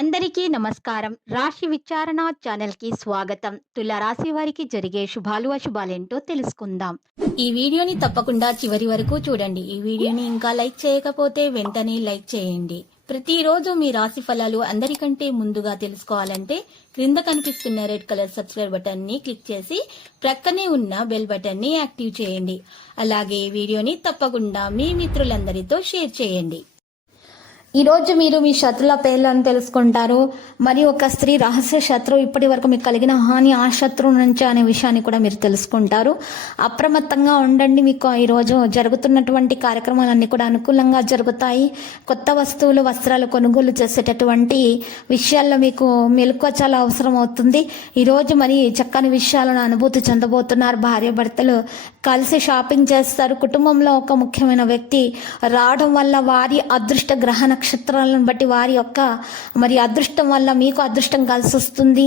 అందరికీ నమస్కారం. రాశి విచారణ ఛానల్‌కి స్వాగతం. తుల రాశి వారికి జరిగే శుభాలు, అశుభాలేంటో తెలుసుకుందాం. ఈ వీడియోని తప్పకుండా చివరి వరకు చూడండి. ఈ వీడియోని ఇంకా లైక్ చేయకపోతే వెంటనే లైక్ చేయండి. ప్రతిరోజు మీ రాశి ఫలాలు అందరికంటే ముందుగా తెలుసుకోవాలంటే క్రింద కనిపిస్తున్న రెడ్ కలర్ సబ్స్క్రైబ్ బటన్ ని క్లిక్ చేసి ప్రక్కనే ఉన్న బెల్ బటన్ ని యాక్టివ్ చేయండి. అలాగే వీడియోని తప్పకుండా మీ మిత్రులందరితో షేర్ చేయండి. ఈరోజు మీరు మీ శత్రుల పేర్లను తెలుసుకుంటారు. మరియు ఒక స్త్రీ రహస్య శత్రువు ఇప్పటి వరకు మీకు కలిగిన హాని ఆ శత్రువు నుంచి అనే విషయాన్ని కూడా మీరు తెలుసుకుంటారు. అప్రమత్తంగా ఉండండి. మీకు ఈరోజు జరుగుతున్నటువంటి కార్యక్రమాలన్నీ కూడా అనుకూలంగా జరుగుతాయి. కొత్త వస్తువులు, వస్త్రాలు కొనుగోలు చేసేటటువంటి విషయాల్లో మీకు మెలకువ చాలా అవసరం అవుతుంది. ఈరోజు మరి చక్కని విషయాలను అనుభూతి చెందబోతున్నారు. భార్య భర్తలు కలిసి షాపింగ్ చేస్తారు. కుటుంబంలో ఒక ముఖ్యమైన వ్యక్తి రావడం వల్ల వారి అదృష్ట గ్రహ నక్షత్రాలను బట్టి వారి యొక్క మరి అదృష్టం వల్ల మీకు అదృష్టం కలిసి వస్తుంది.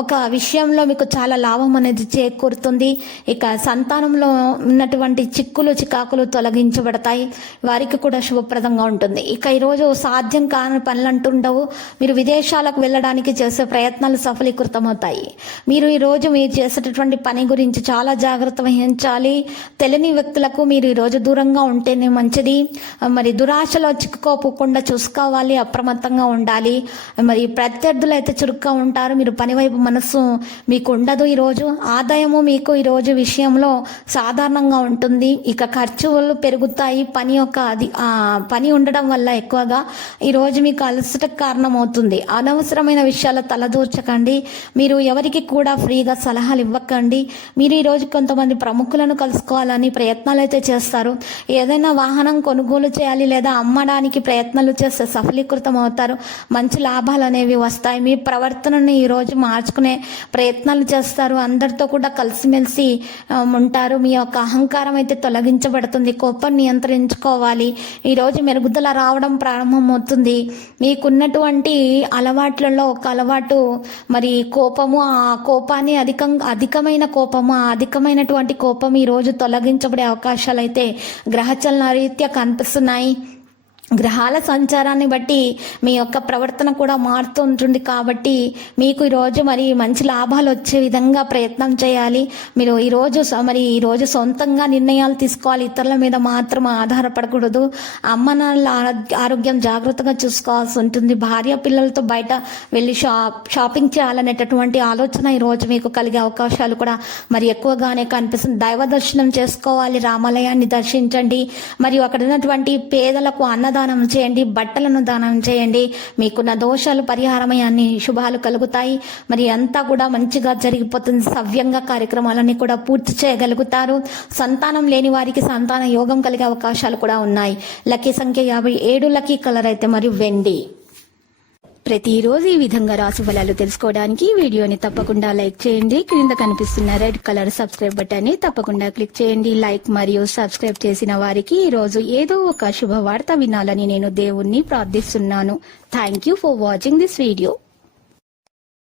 ఒక విషయంలో మీకు చాలా లాభం అనేది చేకూరుతుంది. ఇక సంతానంలో ఉన్నటువంటి చిక్కులు చికాకులు తొలగించబడతాయి. వారికి కూడా శుభప్రదంగా ఉంటుంది. ఇక ఈరోజు సాధ్యం కాని పనులు అంటుండవు. మీరు విదేశాలకు వెళ్ళడానికి చేసే ప్రయత్నాలు సఫలీకృతమవుతాయి. మీరు ఈరోజు మీరు చేసేటటువంటి పని గురించి చాలా జాగ్రత్త వహించాలి. తెలియని వ్యక్తులకు మీరు ఈరోజు దూరంగా ఉంటేనే మంచిది. మరి దురాశలో చిక్కుకోపోకుండా చూసుకోవాలి. అప్రమత్తంగా ఉండాలి. మరి ప్రత్యర్థులు అయితే చురుగ్గా ఉంటారు. మీరు పని వైపు మనసు మీకు ఉండదు. ఈరోజు ఆదాయము మీకు ఈరోజు విషయంలో సాధారణంగా ఉంటుంది. ఇక ఖర్చులు పెరుగుతాయి. పని ఉండడం వల్ల ఎక్కువగా ఈరోజు మీకు అలసటకు కారణమవుతుంది. అనవసరమైన విషయాలు తలదూర్చకండి. మీరు ఎవరికి కూడా ఫ్రీగా సలహాలు ఇవ్వకండి. మీరు ఈరోజు కొంతమంది ప్రముఖులను కలుసుకోవాలని ప్రయత్నాలు అయితే చేస్తారు. ఏదైనా వాహనం కొనుగోలు చేయాలి లేదా అమ్మడానికి ప్రయత్నాలు చేస్తే సఫలీకృతం అవుతారు. మంచి లాభాలు అనేవి వస్తాయి. మీ ప్రవర్తనను ఈరోజు మార్చుకునే ప్రయత్నాలు చేస్తారు. అందరితో కూడా కలిసిమెలిసి ఉంటారు. మీ యొక్క అహంకారం అయితే తొలగించబడుతుంది. కోపం నియంత్రించుకోవాలి. ఈరోజు మెరుగుదల రావడం ప్రారంభమవుతుంది. మీకున్నటువంటి అలవాట్లలో ఒక అలవాటు మరి కోపము. ఆ కోపాన్ని అధికమైనటువంటి కోపం ఈరోజు తొలగించబడే అవకాశాలు అయితే గ్రహచలన రీత్యా కనిపిస్తున్నాయి. గ్రహాల సంచారాన్ని బట్టి మీ యొక్క ప్రవర్తన కూడా మారుతూ ఉంటుంది. కాబట్టి మీకు ఈరోజు మరి మంచి లాభాలు వచ్చే విధంగా ప్రయత్నం చేయాలి. మీరు ఈరోజు సొంతంగా నిర్ణయాలు తీసుకోవాలి. ఇతరుల మీద మాత్రం ఆధారపడకూడదు. అమ్మ నాన్నల ఆరోగ్యం జాగ్రత్తగా చూసుకోవాల్సి ఉంటుంది. భార్య పిల్లలతో బయట వెళ్ళి షాపింగ్ చేయాలనేటటువంటి ఆలోచన ఈరోజు మీకు కలిగే అవకాశాలు కూడా మరి ఎక్కువగానే కనిపిస్తుంది. దైవ దర్శనం చేసుకోవాలి. రామాలయాన్ని దర్శించండి. మరియు అక్కడ ఉన్నటువంటి పేదలకు దానం చేయండి. బట్టలను దానం చేయండి. మీకున్న దోషాలు పరిహారమయ్యాన్ని శుభాలు కలుగుతాయి. మరి అంతా కూడా మంచిగా జరిగిపోతుంది. సవ్యంగా కార్యక్రమాలన్నీ కూడా పూర్తి చేయగలుగుతారు. సంతానం లేని వారికి సంతాన యోగం కలిగే అవకాశాలు కూడా ఉన్నాయి. లక్కీ సంఖ్య 57. లక్కీ కలర్ అయితే మరియు వెండి. ప్రతిరోజు ఈ విధంగా రాశి ఫలాలు తెలుసుకోవడానికి వీడియోని తప్పకుండా లైక్ చేయండి. క్రింద కనిపిస్తున్న రెడ్ కలర్ సబ్స్క్రైబ్ బటన్ ని తప్పకుండా క్లిక్ చేయండి. లైక్ మరియు సబ్స్క్రైబ్ చేసిన వారికి ఈ రోజు ఏదో ఒక శుభవార్త వినాలని నేను దేవుణ్ణి ప్రార్థిస్తున్నాను. Thank you for watching this video.